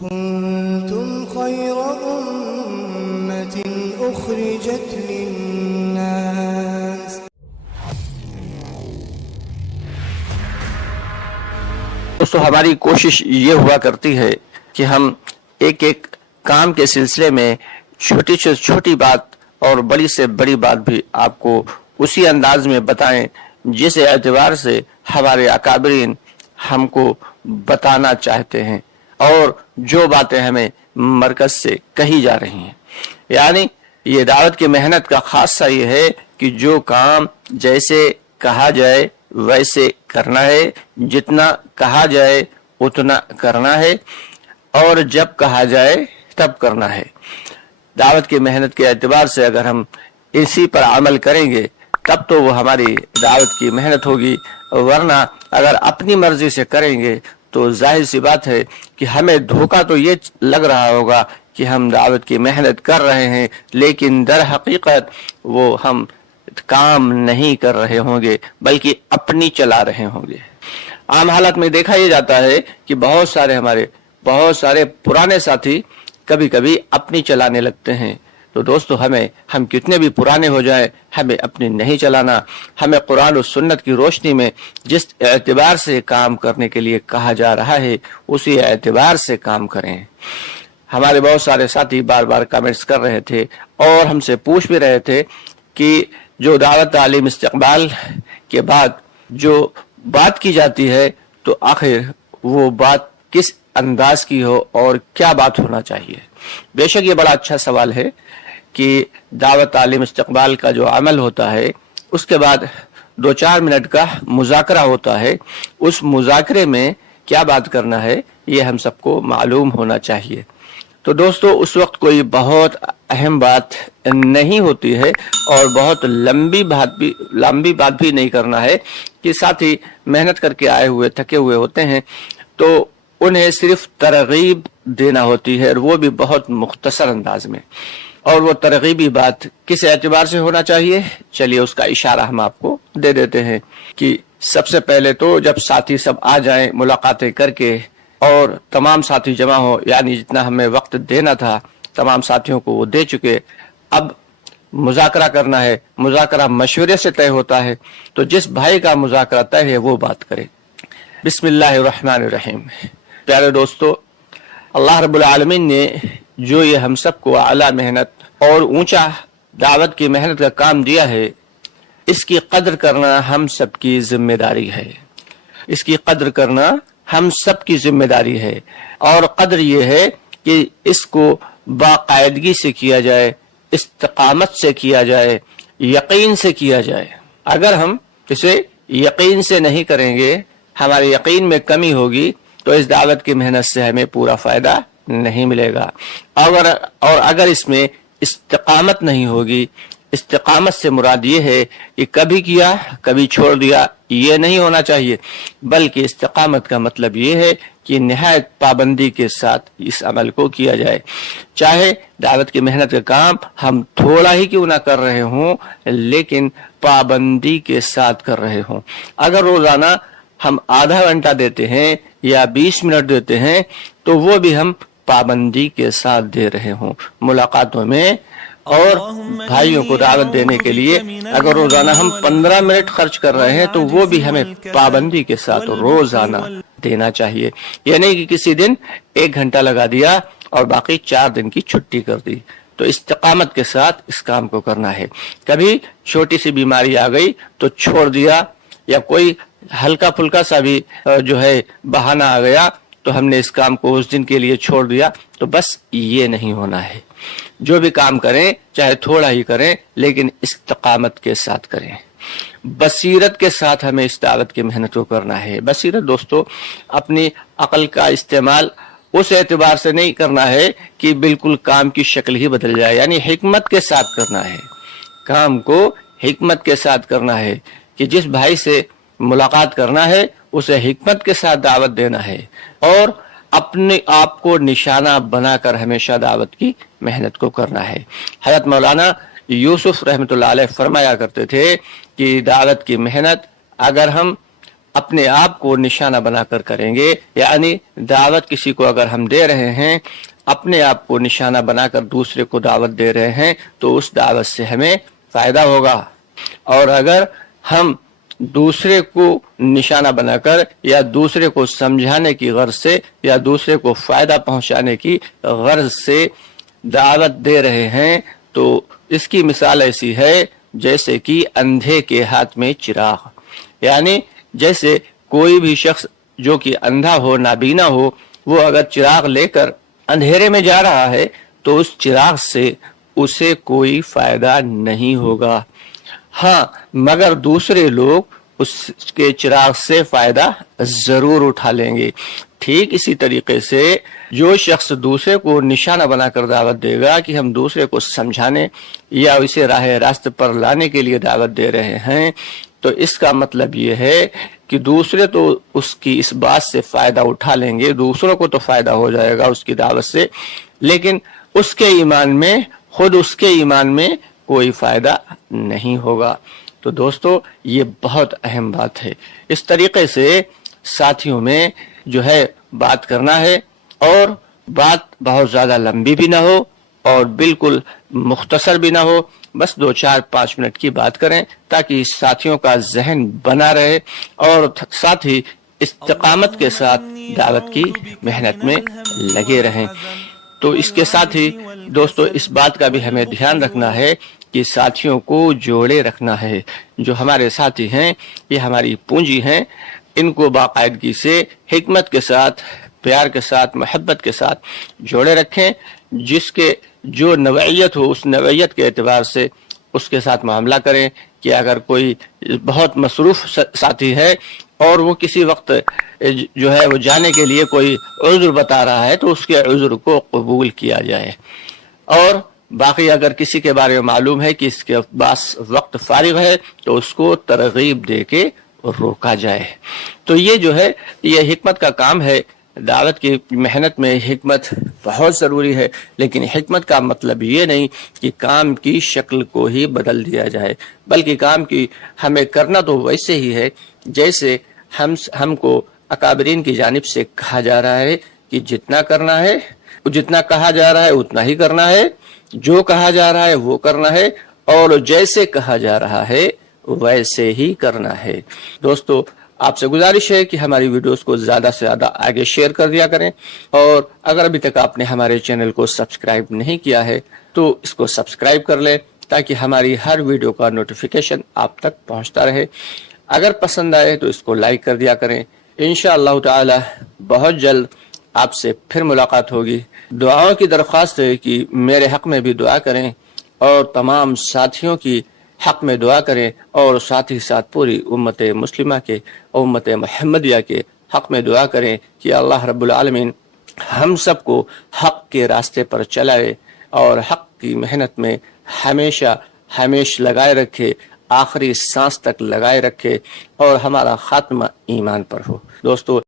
كنتم خير أمة أخرجت للناس. دوستو ہماری کوشش یہ ہوا کرتی ہے کہ ہم ایک ایک کام کے سلسلے میں چھوٹی سے چھوٹی بات اور بڑی سے بڑی بات بھی آپ کو اسی انداز میں بتائیں جس اعتبار سے ہمارے اکابرین ہم کو بتانا چاہتے ہیں اور جو باتیں ہمیں مرکز سے کہی جا رہی ہیں. یعنی یہ دعوت کی محنت کا خاصہ یہ ہے کہ جو کام جیسے کہا جائے ویسے کرنا ہے، جتنا کہا جائے اتنا کرنا ہے، اور جب کہا جائے تب کرنا ہے. دعوت کی محنت کے اعتبار سے اگر ہم اسی پر عمل کریں گے تب تو وہ ہماری دعوت کی محنت ہوگی، ورنہ اگر اپنی مرضی سے کریں گے تو ظاہر سی بات ہے کہ ہمیں دھوکہ تو یہ لگ رہا ہوگا کہ ہم دعوت کی محنت کر رہے ہیں، لیکن در حقیقت وہ ہم کام نہیں کر رہے ہوں گے بلکہ اپنی چلا رہے ہوں گے. عام حالت میں دیکھا یہ جاتا ہے کہ بہت سارے پرانے ساتھی کبھی کبھی اپنی چلانے لگتے ہیں. تو دوستو ہم کتنے بھی پرانے ہو جائیں ہمیں اپنی نہیں چلانا. ہمیں قرآن و سنت کی روشنی میں جس اعتبار سے کام کرنے کے لیے کہا جا رہا ہے اسی اعتبار سے کام کریں. ہمارے بہت سارے ساتھی بار بار کمنٹس کر رہے تھے اور ہم سے پوچھ بھی رہے تھے کہ جو دعوت تعلیم استقبال کے بعد جو بات کی جاتی ہے تو آخر وہ بات کس انداز کی ہو اور کیا بات ہونا چاہیے. بے شک یہ بڑا اچھا سوال ہے کہ دعوت تعلیم استقبال کا جو عمل ہوتا ہے اس کے بعد 2-4 منٹ کا مذاکرہ ہوتا ہے. اس مذاکرے میں کیا بات کرنا ہے یہ ہم سب کو معلوم ہونا چاہیے. تو دوستو اس وقت کوئی بہت اہم بات نہیں ہوتی ہے اور بہت لمبی بات بھی نہیں کرنا ہے کہ ساتھی محنت کر کے آئے ہوئے تھکے ہوئے ہوتے ہیں تو انہیں صرف ترغیب دینا ہوتی ہے، اور وہ بھی بہت مختصر انداز میں. اور وہ ترغیبی بات کس اعتبار سے ہونا چاہیے چلیے اس کا اشارہ ہم آپ کو دے دیتے ہیں کہ سب سے پہلے تو جب ساتھی سب آ جائیں ملاقاتیں کر کے اور تمام ساتھی جمع ہو، یعنی جتنا ہمیں وقت دینا تھا تمام ساتھیوں کو وہ دے چکے، اب مذاکرہ کرنا ہے. مذاکرہ مشورے سے طے ہوتا ہے، تو جس بھائی کا مذاکرہ طے ہے وہ بات کرے. بسم اللہ الرحمن الرحیم. پیارے دوستو، اللہ رب العالمین نے جو یہ ہم سب کو اعلیٰ محنت اور اونچا دعوت کی محنت کا کام دیا ہے اس کی قدر کرنا ہم سب کی ذمہ داری ہے. اس کی قدر کرنا ہم سب کی ذمہ داری ہے، اور قدر یہ ہے کہ اس کو باقاعدگی سے کیا جائے، استقامت سے کیا جائے، یقین سے کیا جائے. اگر ہم اسے یقین سے نہیں کریں گے، ہمارے یقین میں کمی ہوگی تو اس دعوت کی محنت سے ہمیں پورا فائدہ نہیں ملے گا. اور اگر اس میں استقامت نہیں ہوگی، استقامت سے مراد یہ ہے کہ کبھی کیا کبھی چھوڑ دیا، یہ نہیں ہونا چاہیے، بلکہ استقامت کا مطلب یہ ہے کہ نہایت پابندی کے ساتھ اس عمل کو کیا جائے. چاہے دعوت کی محنت کا کام ہم تھوڑا ہی کیوں نہ کر رہے ہوں لیکن پابندی کے ساتھ کر رہے ہوں. اگر روزانہ ہم آدھا گھنٹہ دیتے ہیں یا 20 منٹ دیتے ہیں تو وہ بھی ہم پابندی کے ساتھ دے رہے ہوں. ملاقاتوں میں اور بھائیوں کو دعوت دینے کے لیے اگر روزانہ ہم 15 منٹ خرچ کر رہے ہیں تو وہ بھی ہمیں پابندی کے ساتھ روزانہ دینا چاہیے. یہ نہیں کہ کسی دن 1 گھنٹہ لگا دیا اور باقی 4 دن کی چھٹی کر دی. تو استقامت کے ساتھ اس کام کو کرنا ہے. کبھی چھوٹی سی بیماری آ گئی تو چھوڑ دیا، یا کوئی ہلکا پھلکا سا بھی جو ہے بہانہ آ گیا تو ہم نے اس کام کو اس دن کے لیے چھوڑ دیا، تو بس یہ نہیں ہونا ہے. جو بھی کام کریں چاہے تھوڑا ہی کریں لیکن استقامت کے ساتھ کریں. بصیرت کے ساتھ ہمیں اس دعوت کی محنت کو کرنا ہے. بصیرت دوستو اپنی عقل کا استعمال اس اعتبار سے نہیں کرنا ہے کہ بالکل کام کی شکل ہی بدل جائے، یعنی حکمت کے ساتھ کرنا ہے. کام کو حکمت کے ساتھ کرنا ہے کہ جس بھائی سے ملاقات کرنا ہے اسے حکمت کے ساتھ دعوت دینا ہے، اور اپنے آپ کو نشانہ بنا کر ہمیشہ دعوت کی محنت کو کرنا ہے. حضرت مولانا یوسف رحمۃ اللہ علیہ فرمایا کرتے تھے کہ دعوت کی محنت اگر ہم اپنے آپ کو نشانہ بنا کر کریں گے. یعنی دعوت کسی کو اگر ہم دے رہے ہیں، اپنے آپ کو نشانہ بنا کر دوسرے کو دعوت دے رہے ہیں تو اس دعوت سے ہمیں فائدہ ہوگا. اور اگر ہم دوسرے کو نشانہ بنا کر یا دوسرے کو سمجھانے کی غرض سے یا دوسرے کو فائدہ پہنچانے کی غرض سے دعوت دے رہے ہیں تو اس کی مثال ایسی ہے جیسے کہ اندھے کے ہاتھ میں چراغ. یعنی جیسے کوئی بھی شخص جو کہ اندھا ہو، نابینا ہو، وہ اگر چراغ لے کر اندھیرے میں جا رہا ہے تو اس چراغ سے اسے کوئی فائدہ نہیں ہوگا. ہاں مگر دوسرے لوگ اس کے چراغ سے فائدہ ضرور اٹھا لیں گے. ٹھیک اسی طریقے سے جو شخص دوسرے کو نشانہ بنا کر دعوت دے گا کہ ہم دوسرے کو سمجھانے یا اسے راہ راست پر لانے کے لیے دعوت دے رہے ہیں، تو اس کا مطلب یہ ہے کہ دوسرے تو اس کی اس بات سے فائدہ اٹھا لیں گے، دوسروں کو تو فائدہ ہو جائے گا اس کی دعوت سے، لیکن اس کے ایمان میں، خود اس کے ایمان میں کوئی فائدہ نہیں ہوگا. تو دوستو یہ بہت اہم بات ہے. اس طریقے سے ساتھیوں میں جو ہے بات کرنا ہے، اور بات بہت زیادہ لمبی بھی نہ ہو اور بالکل مختصر بھی نہ ہو، بس 2-4-5 منٹ کی بات کریں تاکہ ساتھیوں کا ذہن بنا رہے اور ساتھ ہی استقامت کے ساتھ دعوت کی محنت میں لگے رہیں. تو اس کے ساتھ ہی دوستو اس بات کا بھی ہمیں دھیان رکھنا ہے کہ ساتھیوں کو جوڑے رکھنا ہے. جو ہمارے ساتھی ہیں یہ ہماری پونجی ہیں، ان کو باقاعدگی سے حکمت کے ساتھ، پیار کے ساتھ، محبت کے ساتھ جوڑے رکھیں. جس کے جو نوعیت ہو اس نوعیت کے اعتبار سے اس کے ساتھ معاملہ کریں کہ اگر کوئی بہت مصروف ساتھی ہے اور وہ کسی وقت جو ہے وہ جانے کے لیے کوئی عذر بتا رہا ہے تو اس کے عذر کو قبول کیا جائے، اور باقی اگر کسی کے بارے میں معلوم ہے کہ اس کے پاس وقت فارغ ہے تو اس کو ترغیب دے کے روکا جائے. تو یہ جو ہے یہ حکمت کا کام ہے. دعوت کی محنت میں حکمت بہت ضروری ہے، لیکن حکمت کا مطلب یہ نہیں کہ کام کی شکل کو ہی بدل دیا جائے، بلکہ کام کی ہمیں کرنا تو ویسے ہی ہے جیسے ہم کو اکابرین کی جانب سے کہا جا رہا ہے کہ جتنا کرنا ہے، جتنا کہا جا رہا ہے اتنا ہی کرنا ہے، جو کہا جا رہا ہے وہ کرنا ہے، اور جیسے کہا جا رہا ہے ویسے ہی کرنا ہے. دوستو آپ سے گزارش ہے کہ ہماری ویڈیوز کو زیادہ سے زیادہ آگے شیئر کر دیا کریں، اور اگر ابھی تک آپ نے ہمارے چینل کو سبسکرائب نہیں کیا ہے تو اس کو سبسکرائب کر لیں تاکہ ہماری ہر ویڈیو کا نوٹیفیکیشن آپ تک پہنچتا رہے. اگر پسند آئے تو اس کو لائک کر دیا کریں. انشاءاللہ تعالی بہت جلد آپ سے پھر ملاقات ہوگی. دعاؤں کی درخواست ہے کہ میرے حق میں بھی دعا کریں اور تمام ساتھیوں کی حق میں دعا کریں، اور ساتھ ہی ساتھ پوری امت مسلمہ کے، امت محمدیہ کے حق میں دعا کریں کہ اللہ رب العالمین ہم سب کو حق کے راستے پر چلائے اور حق کی محنت میں ہمیشہ لگائے رکھے، آخری سانس تک لگائے رکھے، اور ہمارا خاتمہ ایمان پر ہو. دوستو